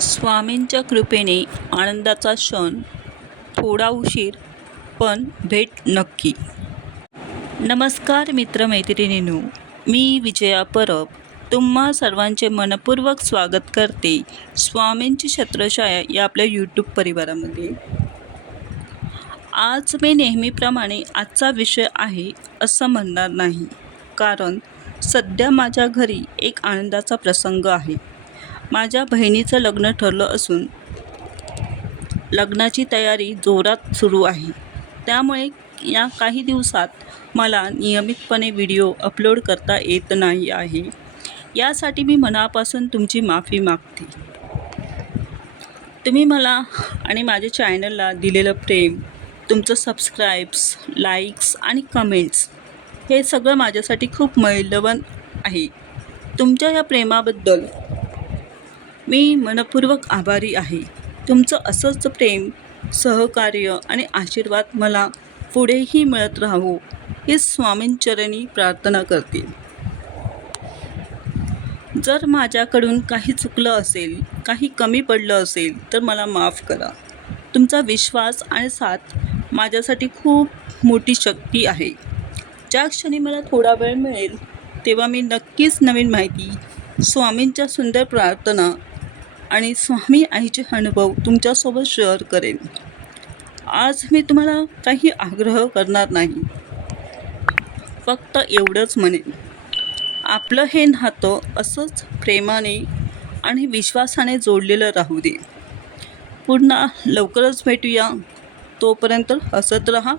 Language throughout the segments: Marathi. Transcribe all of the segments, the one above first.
स्वामींच्या कृपेने आनंदाचा क्षण, थोडा उशीर पण भेट नक्की. नमस्कार मित्रमैत्रिणींनो, मी विजया परब तुम्हा सर्वांचे मनपूर्वक स्वागत करते स्वामींची छत्रछाया या आपल्या यूट्यूब परिवारामध्ये. आज मी नेहमीप्रमाणे आजचा विषय आहे असं म्हणणार नाही, कारण सध्या माझ्या घरी एक आनंदाचा प्रसंग आहे. माझ्या बहिणीचं लग्न ठरलं असून लग्नाची तयारी जोरात सुरू आहे. त्यामुळे या काही दिवसात मला नियमितपणे व्हिडिओ अपलोड करता येत नाही आहे. यासाठी मी मनापासून तुमची माफी मागते. तुम्ही मला आणि माझ्या चॅनलला दिलेलं प्रेम, तुमचं सबस्क्राईब्स, लाईक्स आणि कमेंट्स हे सगळं माझ्यासाठी खूप मौल्यवान आहे. तुमच्या या प्रेमाबद्दल मी मनपूर्वक आभारी आहे. तुमचं असंच प्रेम, सहकार्य आणि आशीर्वाद मला पुढेही मिळत राहावो ही स्वामींचरणी प्रार्थना करते. जर माझ्याकडून काही चुकलं असेल, काही कमी पडलं असेल तर मला माफ करा. तुमचा विश्वास आणि साथ माझ्यासाठी खूप मोठी शक्ती आहे. ज्या क्षणी मला थोडा वेळ मिळेल तेव्हा मी नक्कीच नवीन माहिती, स्वामींच्या सुंदर प्रार्थना आणि स्वामी आईचे अनुभव तुमच्यासोबत शेअर करेन. आज मी तुम्हाला काही आग्रह करणार नाही, फक्त एवढंच म्हणेन, आपलं हे नातं असंच प्रेमाने आणि विश्वासाने जोडलेलं राहू दे. पुन्हा लवकरच भेटूया. तोपर्यंत हसत राहा,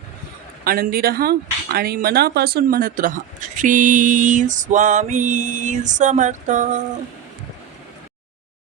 आनंदी राहा आणि मनापासून म्हणत राहा, श्री स्वामी समर्थ.